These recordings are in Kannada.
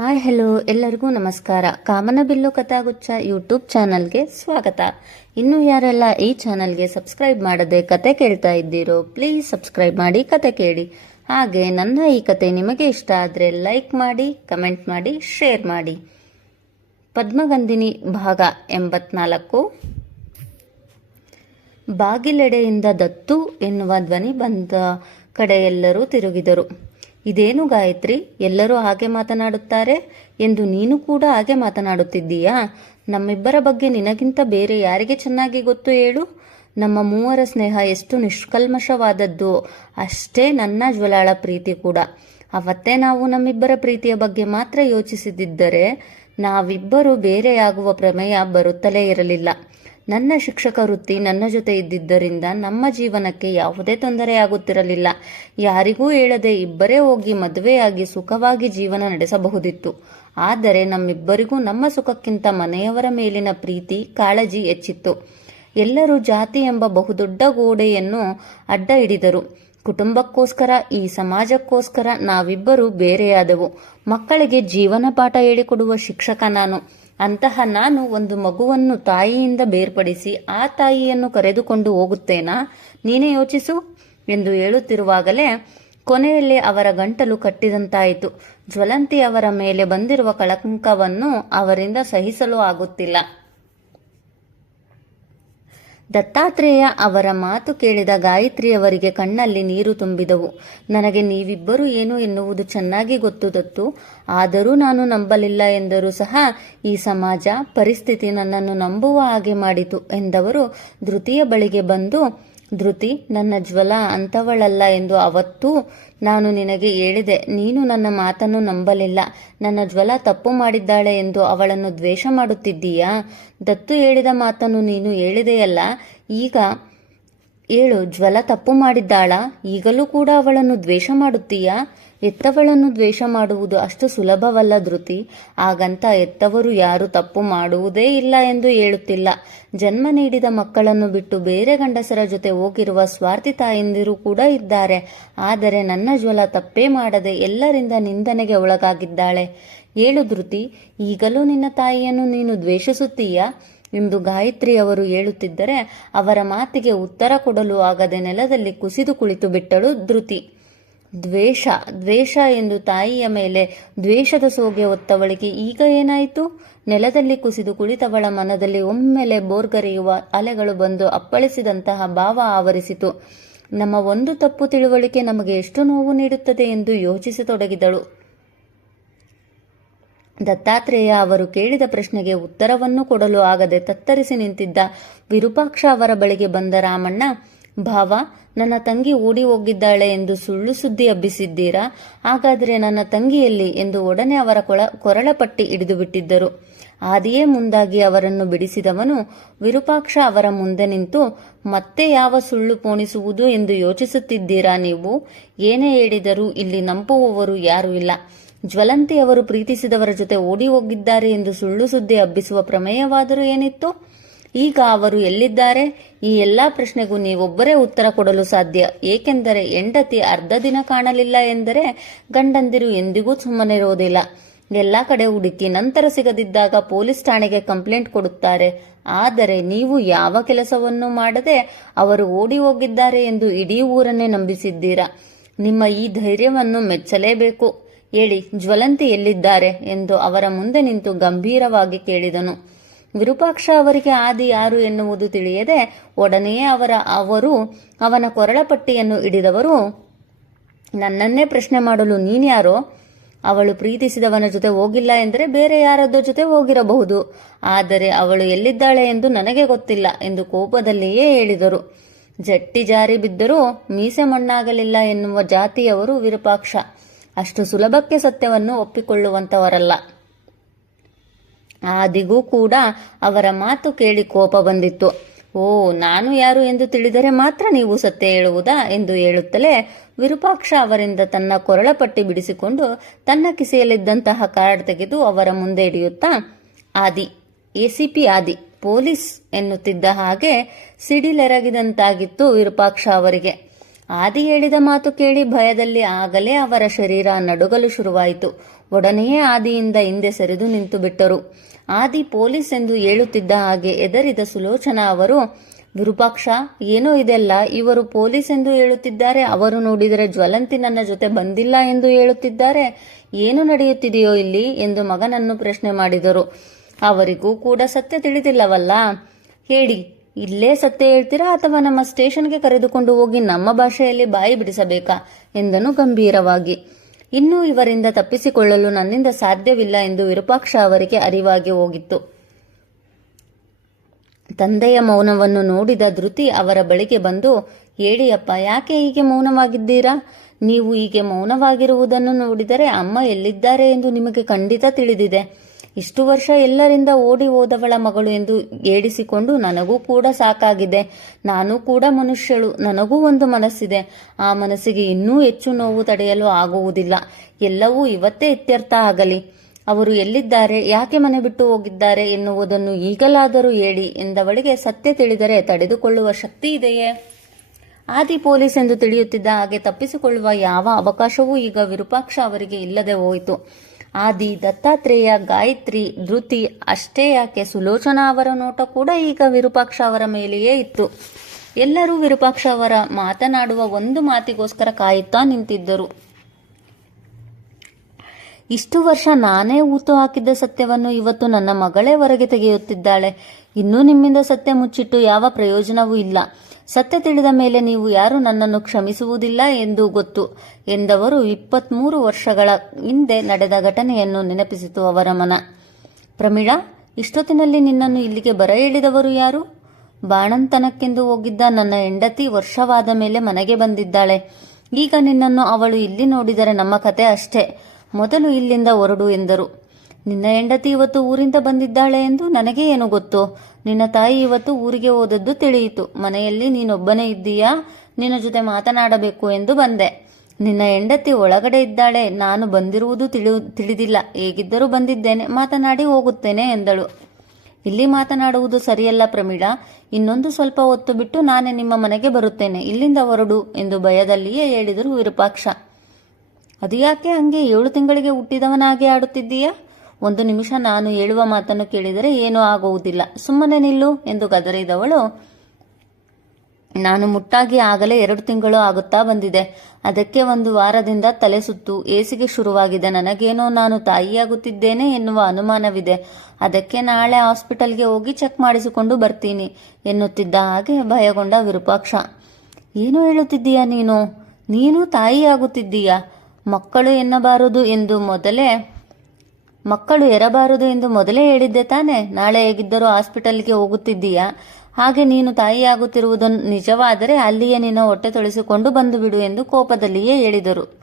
ಹಾಯ್ ಹೆಲೋ ಎಲ್ಲರಿಗೂ ನಮಸ್ಕಾರ. ಕಾಮನಬಿಲ್ಲು ಕಥಾಗುಚ್ಛ ಯೂಟ್ಯೂಬ್ ಚಾನಲ್ಗೆ ಸ್ವಾಗತ. ಇನ್ನು ಯಾರೆಲ್ಲ ಈ ಚಾನಲ್ಗೆ ಸಬ್ಸ್ಕ್ರೈಬ್ ಮಾಡದೆ ಕತೆ ಕೇಳ್ತಾ ಇದ್ದೀರೋ ಪ್ಲೀಸ್ ಸಬ್ಸ್ಕ್ರೈಬ್ ಮಾಡಿ ಕತೆ ಕೇಳಿ. ಹಾಗೆ ನನ್ನ ಈ ಕತೆ ನಿಮಗೆ ಇಷ್ಟ ಆದರೆ ಲೈಕ್ ಮಾಡಿ ಕಮೆಂಟ್ ಮಾಡಿ ಶೇರ್ ಮಾಡಿ. ಪದ್ಮಗಂಧಿನಿ ಭಾಗ ಎಂಬತ್ನಾಲ್ಕು. ಬಾಗಿಲೆಡೆಯಿಂದ ದತ್ತು ಎನ್ನುವ ಧ್ವನಿ ಬಂದ ಕಡೆ ಎಲ್ಲರೂ ತಿರುಗಿದರು. ಇದೇನು ಗಾಯತ್ರಿ? ಎಲ್ಲರೂ ಹಾಗೆ ಮಾತನಾಡುತ್ತಾರೆ? ಎಂದು ನೀನು ಕೂಡ ಹಾಗೆ ಮಾತನಾಡುತ್ತಿದ್ದೀಯಾ? ನಮ್ಮಿಬ್ಬರ ಬಗ್ಗೆ ನಿನಗಿಂತ ಬೇರೆ ಯಾರಿಗೆ ಚೆನ್ನಾಗಿ ಗೊತ್ತು ಹೇಳು? ನಮ್ಮ ಮೂವರ ಸ್ನೇಹ ಎಷ್ಟು ನಿಷ್ಕಲ್ಮಶವಾದದ್ದು. ಅಷ್ಟೇ ನನ್ನ ಜ್ವಲಾಳ ಪ್ರೀತಿ ಕೂಡ. ಅವತ್ತೇ ನಾವು ನಮ್ಮಿಬ್ಬರ ಪ್ರೀತಿಯ ಬಗ್ಗೆ ಮಾತ್ರ ಯೋಚಿಸಿದ್ದರೆ ನಾವಿಬ್ಬರು ಬೇರೆಯಾಗುವ ಪ್ರಮೇಯ ಬರುತ್ತಲೇ ಇರಲಿಲ್ಲ. ನನ್ನ ಶಿಕ್ಷಕ ವೃತ್ತಿ ನನ್ನ ಜೊತೆ ಇದ್ದಿದ್ದರಿಂದ ನಮ್ಮ ಜೀವನಕ್ಕೆ ಯಾವುದೇ ತೊಂದರೆಯಾಗುತ್ತಿರಲಿಲ್ಲ ಯಾರಿಗೂ ಹೇಳದೆ ಇಬ್ಬರೇ ಹೋಗಿ ಮದುವೆಯಾಗಿ ಸುಖವಾಗಿ ಜೀವನ ನಡೆಸಬಹುದಿತ್ತು. ಆದರೆ ನಮ್ಮಿಬ್ಬರಿಗೂ ನಮ್ಮ ಸುಖಕ್ಕಿಂತ ಮನೆಯವರ ಮೇಲಿನ ಪ್ರೀತಿ, ಕಾಳಜಿ ಹೆಚ್ಚಿತ್ತು. ಎಲ್ಲರೂ ಜಾತಿ ಎಂಬ ಬಹುದೊಡ್ಡ ಗೋಡೆಯನ್ನು ಅಡ್ಡ ಹಿಡಿದರು. ಕುಟುಂಬಕ್ಕೋಸ್ಕರ, ಈ ಸಮಾಜಕ್ಕೋಸ್ಕರ ನಾವಿಬ್ಬರು ಬೇರೆಯಾದವು. ಮಕ್ಕಳಿಗೆ ಜೀವನ ಪಾಠ ಹೇಳಿಕೊಡುವ ಶಿಕ್ಷಕ ನಾನು. ಅಂತಹ ನಾನು ಒಂದು ಮಗುವನ್ನು ತಾಯಿಯಿಂದ ಬೇರ್ಪಡಿಸಿ ಆ ತಾಯಿಯನ್ನು ಕರೆದುಕೊಂಡು ಹೋಗುತ್ತೇನಾ? ನೀನೇ ಯೋಚಿಸು ಎಂದು ಹೇಳುತ್ತಿರುವಾಗಲೇ ಕೊನೆಯಲ್ಲಿ ಅವರ ಗಂಟಲು ಕಟ್ಟಿದಂತಾಯಿತು. ಜ್ವಲಂತಿ ಅವರ ಮೇಲೆ ಬಂದಿರುವ ಕಳಂಕವನ್ನು ಅವರಿಂದ ಸಹಿಸಲು ಆಗುತ್ತಿಲ್ಲ. ದತ್ತಾತ್ರೇಯ ಅವರ ಮಾತು ಕೇಳಿದ ಗಾಯತ್ರಿಯವರಿಗೆ ಕಣ್ಣಲ್ಲಿ ನೀರು ತುಂಬಿದವು. ನನಗೆ ನೀವಿಬ್ಬರು ಏನು ಎನ್ನುವುದು ಚೆನ್ನಾಗಿ ಗೊತ್ತು ದತ್ತು. ಆದರೂ ನಾನು ನಂಬಲಿಲ್ಲ ಎಂದರೂ ಸಹ ಈ ಸಮಾಜ ಪರಿಸ್ಥಿತಿ ನನ್ನನ್ನು ನಂಬುವ ಹಾಗೆ ಮಾಡಿತು ಎಂದವರು ಧೃತಿಯ ಬಳಿಗೆ ಬಂದು ಧೃತಿ, ನನ್ನ ಜ್ವಲ ಅಂಥವಳಲ್ಲ ಎಂದು ಅವತ್ತೂ ನಾನು ನಿನಗೆ ಹೇಳಿದೆ. ನೀನು ನನ್ನ ಮಾತನ್ನು ನಂಬಲಿಲ್ಲ. ನನ್ನ ಜ್ವಲ ತಪ್ಪು ಮಾಡಿದ್ದಾಳೆ ಎಂದು ಅವಳನ್ನು ದ್ವೇಷ ಮಾಡುತ್ತಿದ್ದೀಯಾ? ದತ್ತು ಹೇಳಿದ ಮಾತನ್ನು ನೀನು ಹೇಳಿದೆಯಲ್ಲ. ಈಗ ಹೇಳು ಜ್ವಲ ತಪ್ಪು ಮಾಡಿದ್ದಾಳ, ಈಗಲೂ ಕೂಡ ಅವಳನ್ನು ದ್ವೇಷ ಮಾಡುತ್ತೀಯಾ? ಎತ್ತವಳನ್ನು ದ್ವೇಷ ಮಾಡುವುದು ಅಷ್ಟು ಸುಲಭವಲ್ಲ ಧೃತಿ. ಹಾಗಂತ ಎತ್ತವರು ಯಾರು ತಪ್ಪು ಮಾಡುವುದೇ ಇಲ್ಲ ಎಂದು ಹೇಳುತ್ತಿಲ್ಲ. ಜನ್ಮ ನೀಡಿದ ಮಕ್ಕಳನ್ನು ಬಿಟ್ಟು ಬೇರೆ ಗಂಡಸರ ಜೊತೆ ಹೋಗಿರುವ ಸ್ವಾರ್ಥಿ ತಾಯಂದಿರು ಕೂಡ ಇದ್ದಾರೆ. ಆದರೆ ನನ್ನ ಜ್ವಲ ತಪ್ಪೇ ಮಾಡದೆ ಎಲ್ಲರಿಂದ ನಿಂದನೆಗೆ ಒಳಗಾಗಿದ್ದಾಳೆ. ಏಳು ಧೃತಿ, ಈಗಲೂ ನಿನ್ನ ತಾಯಿಯನ್ನು ನೀನು ದ್ವೇಷಿಸುತ್ತೀಯಾ? ಎಂದು ಗಾಯತ್ರಿ ಅವರು ಹೇಳುತ್ತಿದ್ದರೆ, ಅವರ ಮಾತಿಗೆ ಉತ್ತರ ಕೊಡಲು ಆಗದೆ ನೆಲದಲ್ಲಿ ಕುಸಿದು ಕುಳಿತು ಬಿಟ್ಟಳು ಧೃತಿ. ದ್ವೇಷ ದ್ವೇಷ ಎಂದು ತಾಯಿಯ ಮೇಲೆ ದ್ವೇಷದ ಸೋಗೆ ಹೊತ್ತವಳಿಗೆ ಈಗ ಏನಾಯಿತು? ನೆಲದಲ್ಲಿ ಕುಸಿದು ಕುಳಿತವಳ ಮನದಲ್ಲಿ ಒಮ್ಮೆಲೆ ಬೋರ್ಗರೆಯುವ ಅಲೆಗಳು ಬಂದು ಅಪ್ಪಳಿಸಿದಂತಹ ಭಾವ ಆವರಿಸಿತು. ನಮ್ಮ ಒಂದು ತಪ್ಪು ತಿಳುವಳಿಕೆ ನಮಗೆ ಎಷ್ಟು ನೋವು ನೀಡುತ್ತದೆ ಎಂದು ಯೋಚಿಸತೊಡಗಿದಳು. ದತ್ತಾತ್ರೇಯ ಅವರು ಕೇಳಿದ ಪ್ರಶ್ನೆಗೆ ಉತ್ತರವನ್ನು ಕೊಡಲು ಆಗದೆ ತತ್ತರಿಸಿ ನಿಂತಿದ್ದ ವಿರೂಪಾಕ್ಷ ಅವರ ಬಳಿಗೆ ಬಂದ ರಾಮಣ್ಣ, ಭಾವ, ನನ್ನ ತಂಗಿ ಓಡಿ ಹೋಗಿದ್ದಾಳೆ ಎಂದು ಸುಳ್ಳು ಸುದ್ದಿ ಹಬ್ಬಿಸಿದ್ದೀರಾ? ಹಾಗಾದರೆ ನನ್ನ ತಂಗಿಯಲ್ಲಿ ಎಂದು ಒಡನೆ ಅವರ ಕೊಳ, ಕೊರಳಪಟ್ಟಿ ಹಿಡಿದು ಬಿಟ್ಟಿದ್ದರು. ಆದಿಯೇ ಮುಂದಾಗಿ ಅವರನ್ನು ಬಿಡಿಸಿದವನು ವಿರೂಪಾಕ್ಷ ಅವರ ಮುಂದೆ ನಿಂತು, ಮತ್ತೆ ಯಾವ ಸುಳ್ಳು ಪೋಣಿಸುವುದು ಎಂದು ಯೋಚಿಸುತ್ತಿದ್ದೀರಾ ನೀವು? ಏನೇ ಹೇಳಿದರೂ ಇಲ್ಲಿ ನಂಬುವವರು ಯಾರೂ ಇಲ್ಲ. ಜ್ವಲಂತಿ ಅವರು ಪ್ರೀತಿಸಿದವರ ಜೊತೆ ಓಡಿ ಹೋಗಿದ್ದಾರೆ ಎಂದು ಸುಳ್ಳು ಸುದ್ದಿ ಹಬ್ಬಿಸುವ ಪ್ರಮೇಯವಾದರೂ ಏನಿತ್ತು? ಈಗ ಅವರು ಎಲ್ಲಿದ್ದಾರೆ? ಈ ಎಲ್ಲಾ ಪ್ರಶ್ನೆಗೂ ನೀವೊಬ್ಬರೇ ಉತ್ತರ ಕೊಡಲು ಸಾಧ್ಯ. ಏಕೆಂದರೆ ಹೆಂಡತಿ ಅರ್ಧ ದಿನ ಕಾಣಲಿಲ್ಲ ಎಂದರೆ ಗಂಡಂದಿರು ಎಂದಿಗೂ ಸುಮ್ಮನಿರುವುದಿಲ್ಲ. ಎಲ್ಲ ಕಡೆ ಹುಡುಕಿ ನಂತರ ಸಿಗದಿದ್ದಾಗ ಪೊಲೀಸ್ ಠಾಣೆಗೆ ಕಂಪ್ಲೇಂಟ್ ಕೊಡುತ್ತಾರೆ. ಆದರೆ ನೀವು ಯಾವ ಕೆಲಸವನ್ನು ಮಾಡದೆ ಅವರು ಓಡಿ ಹೋಗಿದ್ದಾರೆ ಎಂದು ಇಡೀ ಊರನ್ನೇ ನಂಬಿಸಿದ್ದೀರಾ? ನಿಮ್ಮ ಈ ಧೈರ್ಯವನ್ನು ಮೆಚ್ಚಲೇಬೇಕು. ಹೇಳಿ, ಜ್ವಲಂತಿ ಎಲ್ಲಿದ್ದಾರೆ? ಎಂದು ಅವರ ಮುಂದೆ ನಿಂತು ಗಂಭೀರವಾಗಿ ಕೇಳಿದನು. ವಿರೂಪಾಕ್ಷ ಅವರಿಗೆ ಆದಿ ಯಾರು ಎನ್ನುವುದು ತಿಳಿಯದೆ ಒಡನೆಯೇ ಅವರ, ಅವರು ಅವನ ಕೊರಳಪಟ್ಟಿಯನ್ನು ಹಿಡಿದವರು, ನನ್ನನ್ನೇ ಪ್ರಶ್ನೆ ಮಾಡಲು ನೀನ್ಯಾರೋ ಅವಳು ಪ್ರೀತಿಸಿದವನ ಜೊತೆ ಹೋಗಿಲ್ಲ ಎಂದರೆ ಬೇರೆ ಯಾರದ್ದೋ ಜೊತೆ ಹೋಗಿರಬಹುದು. ಆದರೆ ಅವಳು ಎಲ್ಲಿದ್ದಾಳೆ ಎಂದು ನನಗೆ ಗೊತ್ತಿಲ್ಲ ಎಂದು ಕೋಪದಲ್ಲಿಯೇ ಹೇಳಿದರು. ಜಟ್ಟಿ ಜಾರಿ ಬಿದ್ದರೂ ಮೀಸೆ ಮಣ್ಣಾಗಲಿಲ್ಲ ಎನ್ನುವ ಜಾತಿಯವರು ವಿರೂಪಾಕ್ಷ. ಅಷ್ಟು ಸುಲಭಕ್ಕೆ ಸತ್ಯವನ್ನು ಒಪ್ಪಿಕೊಳ್ಳುವಂತವರಲ್ಲ. ಆದಿಗೂ ಕೂಡ ಅವರ ಮಾತು ಕೇಳಿ ಕೋಪ ಬಂದಿತ್ತು. ಓ, ನಾನು ಯಾರು ಎಂದು ತಿಳಿದರೆ ಮಾತ್ರ ನೀವು ಸತ್ಯ ಹೇಳುವುದಾ ಎಂದು ಹೇಳುತ್ತಲೇ ವಿರೂಪಾಕ್ಷ ಅವರಿಂದ ತನ್ನ ಕೊರಳಪಟ್ಟಿ ಬಿಡಿಸಿಕೊಂಡು ತನ್ನ ಕಿಸೆಯಲ್ಲಿದ್ದಂತಹ ಕಾರ್ಡ್ ತೆಗೆದು ಅವರ ಮುಂದೆ ಹಿಡಿಯುತ್ತಾ, ಆದಿ ಎಸಿಪಿ ಆದಿ, ಪೊಲೀಸ್ ಎನ್ನುತ್ತಿದ್ದ ಹಾಗೆ ಸಿಡಿಲೆರಗಿದಂತಾಗಿತ್ತು ವಿರೂಪಾಕ್ಷ ಅವರಿಗೆ. ಆದಿ ಹೇಳಿದ ಮಾತು ಕೇಳಿ ಭಯದಲ್ಲಿ ಆಗಲೇ ಅವರ ಶರೀರ ನಡುಗಲು ಶುರುವಾಯಿತು. ಒಡನೆಯೇ ಆದಿಯಿಂದ ಹಿಂದೆ ಸರಿದು ನಿಂತು ಬಿಟ್ಟರು. ಆದಿ ಪೊಲೀಸ್ ಎಂದು ಹೇಳುತ್ತಿದ್ದ ಹಾಗೆ ಎದರಿದ ಸುಲೋಚನಾ ಅವರು, ವಿರೂಪಾಕ್ಷ, ಏನೋ ಇದೆಲ್ಲ? ಇವರು ಪೊಲೀಸ್ ಎಂದು ಹೇಳುತ್ತಿದ್ದಾರೆ. ಅವರು ನೋಡಿದರೆ ಜ್ವಲಂತಿ ನನ್ನ ಜೊತೆ ಬಂದಿಲ್ಲ ಎಂದು ಹೇಳುತ್ತಿದ್ದಾರೆ. ಏನು ನಡೆಯುತ್ತಿದೆಯೋ ಇಲ್ಲಿ? ಎಂದು ಮಗನನ್ನು ಪ್ರಶ್ನೆ ಮಾಡಿದರು. ಅವರಿಗೂ ಕೂಡ ಸತ್ಯ ತಿಳಿದಿಲ್ಲವಲ್ಲ? ಹೇಳಿ. ಇಲ್ಲೇ ಸತ್ಯ ಹೇಳ್ತೀರಾ ಅಥವಾ ನಮ್ಮ ಸ್ಟೇಷನ್ಗೆ ಕರೆದುಕೊಂಡು ಹೋಗಿ ನಮ್ಮ ಭಾಷೆಯಲ್ಲಿ ಬಾಯಿ ಬಿಡಿಸಬೇಕಾ ಎಂದನು ಗಂಭೀರವಾಗಿ. ಇನ್ನೂ ಇವರಿಂದ ತಪ್ಪಿಸಿಕೊಳ್ಳಲು ನನ್ನಿಂದ ಸಾಧ್ಯವಿಲ್ಲ ಎಂದು ವಿರೂಪಾಕ್ಷ ಅವರಿಗೆ ಅರಿವಾಗಿ ಹೋಗಿತ್ತು. ತಂದೆಯ ಮೌನವನ್ನು ನೋಡಿದ ಧೃತಿ ಅವರ ಬಳಿಗೆ ಬಂದು ಹೇಳಿಯಪ್ಪ ಯಾಕೆ ಹೀಗೆ ಮೌನವಾಗಿದ್ದೀರಾ? ನೀವು ಹೀಗೆ ಮೌನವಾಗಿರುವುದನ್ನು ನೋಡಿದರೆ ಅಮ್ಮ ಎಲ್ಲಿದ್ದಾರೆ ಎಂದು ನಿಮಗೆ ಖಂಡಿತ ತಿಳಿದಿದೆ. ಇಷ್ಟು ವರ್ಷ ಎಲ್ಲರಿಂದ ಓಡಿ ಹೋದವಳ ಮಗಳು ಎಂದು ಏಡಿಸಿಕೊಂಡು ನನಗೂ ಕೂಡ ಸಾಕಾಗಿದೆ. ನಾನು ಕೂಡ ಮನುಷ್ಯಳು. ನನಗೂ ಒಂದು ಮನಸ್ಸಿದೆ. ಆ ಮನಸ್ಸಿಗೆ ಇನ್ನೂ ಹೆಚ್ಚು ನೋವು ತಡೆಯಲು ಆಗುವುದಿಲ್ಲ. ಎಲ್ಲವೂ ಇವತ್ತೇ ಇತ್ಯರ್ಥ ಆಗಲಿ. ಅವರು ಎಲ್ಲಿದ್ದಾರೆ? ಯಾಕೆ ಮನೆ ಬಿಟ್ಟು ಹೋಗಿದ್ದಾರೆ ಎನ್ನುವುದನ್ನು ಈಗಲಾದರೂ ಹೇಳಿ ಎಂದವಳಿಗೆ ಸತ್ಯ ತಿಳಿದರೆ ತಡೆದುಕೊಳ್ಳುವ ಶಕ್ತಿ ಇದೆಯೇ? ಆದಿ ಪೊಲೀಸ್ ಎಂದು ತಿಳಿಯುತ್ತಿದ್ದ ಹಾಗೆ ತಪ್ಪಿಸಿಕೊಳ್ಳುವ ಯಾವ ಅವಕಾಶವೂ ಈಗ ವಿರೂಪಾಕ್ಷ ಅವರಿಗೆ ಇಲ್ಲದೆ ಹೋಯಿತು. ಆದಿ ದತ್ತಾತ್ರೇಯ ಗಾಯತ್ರಿ ಧೃತಿ ಅಷ್ಟೇ ಯಾಕೆ ಸುಲೋಚನಾ ಅವರ ನೋಟ ಕೂಡ ಈಗ ವಿರೂಪಾಕ್ಷ ಅವರ ಮೇಲೆಯೇ ಇತ್ತು. ಎಲ್ಲರೂ ವಿರೂಪಾಕ್ಷ ಅವರ ಮಾತನಾಡುವ ಒಂದು ಮಾತಿಗೋಸ್ಕರ ಕಾಯುತ್ತಾ ನಿಂತಿದ್ದರು. ಇಷ್ಟು ವರ್ಷ ನಾನೇ ಊತು ಹಾಕಿದ್ದ ಸತ್ಯವನ್ನು ಇವತ್ತು ನನ್ನ ಮಗಳೇ ಹೊರಗೆ ತೆಗೆಯುತ್ತಿದ್ದಾಳೆ. ಇನ್ನೂ ನಿಮ್ಮಿಂದ ಸತ್ಯ ಮುಚ್ಚಿಟ್ಟು ಯಾವ ಪ್ರಯೋಜನವೂ ಇಲ್ಲ. ಸತ್ಯ ತಿಳಿದ ಮೇಲೆ ನೀವು ಯಾರು ನನ್ನನ್ನು ಕ್ಷಮಿಸುವುದಿಲ್ಲ ಎಂದು ಗೊತ್ತು ಎಂದವರು ಇಪ್ಪತ್ಮೂರು ವರ್ಷಗಳ ಹಿಂದೆ ನಡೆದ ಘಟನೆಯನ್ನು ನೆನಪಿಸಿತು ಅವರ ಮನ. ಪ್ರಮೀಳಾ, ಇಷ್ಟೊತ್ತಿನಲ್ಲಿ ನಿನ್ನನ್ನು ಇಲ್ಲಿಗೆ ಬರ ಹೇಳಿದವರು ಯಾರು? ಬಾಣಂತನಕ್ಕೆಂದು ಹೋಗಿದ್ದ ನನ್ನ ಹೆಂಡತಿ ವರ್ಷವಾದ ಮೇಲೆ ಮನೆಗೆ ಬಂದಿದ್ದಾಳೆ. ಈಗ ನಿನ್ನನ್ನು ಅವಳು ಇಲ್ಲಿ ನೋಡಿದರೆ ನಮ್ಮ ಕತೆ ಅಷ್ಟೇ. ಮೊದಲು ಇಲ್ಲಿಂದ ಹೊರಡು ಎಂದರು. ನಿನ್ನ ಹೆಂಡತಿ ಇವತ್ತು ಊರಿಂದ ಬಂದಿದ್ದಾಳೆ ಎಂದು ನನಗೆ ಏನು ಗೊತ್ತು? ನಿನ್ನ ತಾಯಿ ಇವತ್ತು ಊರಿಗೆ ಹೋದದ್ದು ತಿಳಿಯಿತು. ಮನೆಯಲ್ಲಿ ನೀನೊಬ್ಬನೇ ಇದ್ದೀಯಾ? ನಿನ್ನ ಜೊತೆ ಮಾತನಾಡಬೇಕು ಎಂದು ಬಂದೆ. ನಿನ್ನ ಹೆಂಡತಿ ಒಳಗಡೆ ಇದ್ದಾಳೆ. ನಾನು ಬಂದಿರುವುದು ತಿಳಿ ತಿಳಿದಿಲ್ಲ. ಹೇಗಿದ್ದರೂ ಬಂದಿದ್ದೇನೆ. ಮಾತನಾಡಿ ಹೋಗುತ್ತೇನೆ ಎಂದಳು. ಇಲ್ಲಿ ಮಾತನಾಡುವುದು ಸರಿಯಲ್ಲ ಪ್ರಮೀಳಾ. ಇನ್ನೊಂದು ಸ್ವಲ್ಪ ಹೊತ್ತು ಬಿಟ್ಟು ನಾನೇ ನಿಮ್ಮ ಮನೆಗೆ ಬರುತ್ತೇನೆ. ಇಲ್ಲಿಂದ ಹೊರಡು ಎಂದು ಭಯದಲ್ಲಿಯೇ ಹೇಳಿದರು ವಿರೂಪಾಕ್ಷ. ಅದು ಯಾಕೆ ಹಂಗೆ ಏಳು ತಿಂಗಳಿಗೆ ಹುಟ್ಟಿದವನಾಗಿ ಆಡುತ್ತಿದ್ದೀಯಾ? ಒಂದು ನಿಮಿಷ ನಾನು ಹೇಳುವ ಮಾತನ್ನು ಕೇಳಿದರೆ ಏನೂ ಆಗುವುದಿಲ್ಲ. ಸುಮ್ಮನೆ ನಿಲ್ಲು ಎಂದು ಗದರಿದವಳು. ನಾನು ಮುಟ್ಟಾಗಿ ಆಗಲೇ ಎರಡು ತಿಂಗಳು ಆಗುತ್ತಾ ಬಂದಿದೆ. ಅದಕ್ಕೆ ಒಂದು ವಾರದಿಂದ ತಲೆ ಸುತ್ತು ಏಸಿಗೆ ಶುರುವಾಗಿದೆ. ನನಗೇನೋ ನಾನು ತಾಯಿಯಾಗುತ್ತಿದ್ದೇನೆ ಎನ್ನುವ ಅನುಮಾನವಿದೆ. ಅದಕ್ಕೆ ನಾಳೆ ಹಾಸ್ಪಿಟಲ್ಗೆ ಹೋಗಿ ಚೆಕ್ ಮಾಡಿಸಿಕೊಂಡು ಬರ್ತೀನಿ ಎನ್ನುತ್ತಿದ್ದ ಹಾಗೆ ಭಯಗೊಂಡ ವಿರೂಪಾಕ್ಷ. ಏನು ಹೇಳುತ್ತಿದ್ದೀಯಾ ನೀನು? ನೀನು ತಾಯಿಯಾಗುತ್ತಿದ್ದೀಯಾ? ಮಕ್ಕಳು ಎನ್ನಬಾರದು ಎಂದು ಮೊದಲೇ ಮಕ್ಕಳು ಎರಬಾರದು ಎಂದು ಮೊದಲೇ ಹೇಳಿದ್ದೆ ತಾನೆ? ನಾಳೆ ಹೇಗಿದ್ದರೂ ಹಾಸ್ಪಿಟಲ್ಗೆ ಹೋಗುತ್ತಿದ್ದೀಯಾ? ಹಾಗೆ ನೀನು ತಾಯಿಯಾಗುತ್ತಿರುವುದನ್ನು ನಿಜವಾದರೆ ಅಲ್ಲಿಯೇ ನಿನ್ನ ಹೊಟ್ಟೆ ತೊಳೆಸಿಕೊಂಡು ಬಂದು ಬಿಡು ಎಂದು ಕೋಪದಲ್ಲಿಯೇ ಹೇಳಿದರು.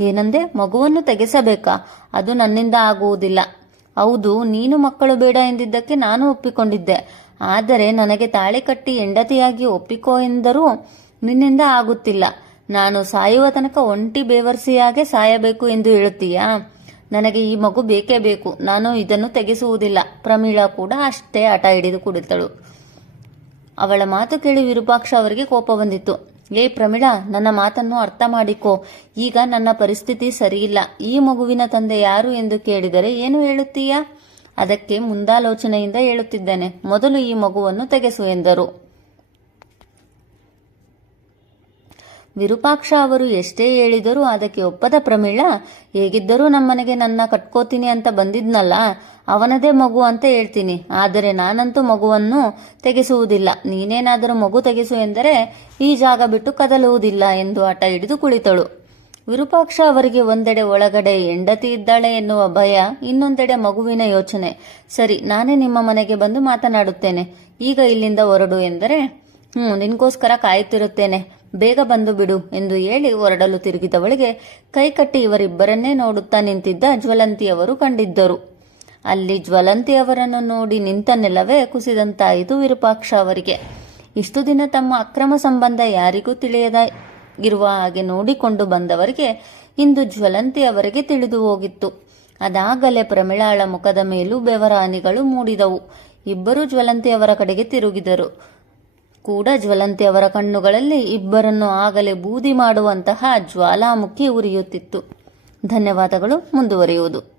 ಏನಂದೆ? ಮಗುವನ್ನು ತೆಗೆಸಬೇಕಾ? ಅದು ನನ್ನಿಂದ ಆಗುವುದಿಲ್ಲ. ಹೌದು, ನೀನು ಮಕ್ಕಳು ಬೇಡ ಎಂದಿದ್ದಕ್ಕೆ ನಾನು ಒಪ್ಪಿಕೊಂಡಿದ್ದೆ. ಆದರೆ ನನಗೆ ತಾಳಿ ಕಟ್ಟಿ ಹೆಂಡತಿಯಾಗಿ ಒಪ್ಪಿಕೋ ಎಂದರೂ ನಿನ್ನಿಂದ ಆಗುತ್ತಿಲ್ಲ. ನಾನು ಸಾಯುವ ತನಕ ಒಂಟಿ ಬೇವರ್ಸಿಯಾಗೆ ಸಾಯಬೇಕು ಎಂದು ಹೇಳುತ್ತೀಯಾ? ನನಗೆ ಈ ಮಗು ಬೇಕೇ ಬೇಕು. ನಾನು ಇದನ್ನು ತೆಗೆಸುವುದಿಲ್ಲ. ಪ್ರಮೀಳಾ ಕೂಡ ಅಷ್ಟೇ ಆಟ ಹಿಡಿದು ಕುಡಿತಳು ಅವಳ ಮಾತು ಕೇಳಿ ವಿರೂಪಾಕ್ಷ ಅವರಿಗೆ ಕೋಪ ಬಂದಿತ್ತು. ಏ ಪ್ರಮೀಳಾ, ನನ್ನ ಮಾತನ್ನು ಅರ್ಥ ಮಾಡಿಕೋ. ಈಗ ನನ್ನ ಪರಿಸ್ಥಿತಿ ಸರಿಯಿಲ್ಲ. ಈ ಮಗುವಿನ ತಂದೆ ಯಾರು ಎಂದು ಕೇಳಿದರೆ ಏನು ಹೇಳುತ್ತೀಯಾ? ಅದಕ್ಕೆ ಮುಂದಾಲೋಚನೆಯಿಂದ ಹೇಳುತ್ತಿದ್ದೇನೆ. ಮೊದಲು ಈ ಮಗುವನ್ನು ತೆಗೆಸು ಎಂದರು. ವಿರೂಪಾಕ್ಷ ಅವರು ಎಷ್ಟೇ ಹೇಳಿದರೂ ಅದಕ್ಕೆ ಒಪ್ಪದ ಪ್ರಮೀಳ, ಹೇಗಿದ್ದರೂ ನಮ್ಮನೆಗೆ ನನ್ನ ಕಟ್ಕೋತೀನಿ ಅಂತ ಬಂದಿದ್ನಲ್ಲ, ಅವನದೇ ಮಗು ಅಂತ ಹೇಳ್ತೀನಿ. ಆದರೆ ನಾನಂತೂ ಮಗುವನ್ನು ತೆಗೆಸುವುದಿಲ್ಲ. ನೀನೇನಾದರೂ ಮಗು ತೆಗೆಸು ಎಂದರೆ ಈ ಜಾಗ ಬಿಟ್ಟು ಕದಲುವುದಿಲ್ಲ ಎಂದು ಆಟ ಹಿಡಿದು ಕುಳಿತಳು. ವಿರೂಪಾಕ್ಷ ಅವರಿಗೆ ಒಂದೆಡೆ ಒಳಗಡೆ ಹೆಂಡತಿ ಇದ್ದಾಳೆ ಎನ್ನುವ ಭಯ, ಇನ್ನೊಂದೆಡೆ ಮಗುವಿನ ಯೋಚನೆ. ಸರಿ, ನಾನೇ ನಿಮ್ಮ ಮನೆಗೆ ಬಂದು ಮಾತನಾಡುತ್ತೇನೆ. ಈಗ ಇಲ್ಲಿಂದ ಹೊರಡು ಎಂದರೆ ಹ್ಞೂ, ನಿನ್ಗೋಸ್ಕರ ಕಾಯುತ್ತಿರುತ್ತೇನೆ. ಬೇಗ ಬಂದು ಬಿಡು ಎಂದು ಹೇಳಿ ಹೊರಡಲು ತಿರುಗಿದವಳಿಗೆ ಕೈಕಟ್ಟಿ ಇವರಿಬ್ಬರನ್ನೇ ನೋಡುತ್ತಾ ನಿಂತಿದ್ದ ಜ್ವಲಂತಿಯವರು ಕಂಡಿದ್ದರು. ಅಲ್ಲಿ ಜ್ವಲಂತಿಯವರನ್ನು ನೋಡಿ ನಿಂತ ನೆಲವೇ ಕುಸಿದಂತಾಯಿತು ವಿರೂಪಾಕ್ಷ ಅವರಿಗೆ. ಇಷ್ಟು ದಿನ ತಮ್ಮ ಅಕ್ರಮ ಸಂಬಂಧ ಯಾರಿಗೂ ತಿಳಿಯದ ಇರುವ ಹಾಗೆ ನೋಡಿಕೊಂಡು ಬಂದವರಿಗೆ ಇಂದು ಜ್ವಲಂತಿ ಅವರಿಗೆ ತಿಳಿದು ಹೋಗಿತ್ತು. ಅದಾಗಲೇ ಪ್ರಮಿಳಾಳ ಮುಖದ ಮೇಲೂ ಬೆವರಾನಿಗಳು ಮೂಡಿದವು. ಇಬ್ಬರೂ ಜ್ವಲಂತಿಯವರ ಕಡೆಗೆ ತಿರುಗಿದರು. ಕೂಡ ಜ್ವಲಂತಿ ಅವರ ಕಣ್ಣುಗಳಲ್ಲಿ ಇಬ್ಬರನ್ನು ಆಗಲೇ ಬೂದಿ ಮಾಡುವಂತಹ ಜ್ವಾಲಾಮುಖಿ ಉರಿಯುತ್ತಿತ್ತು. ಧನ್ಯವಾದಗಳು ಮುಂದುವರಿಯುವುದು.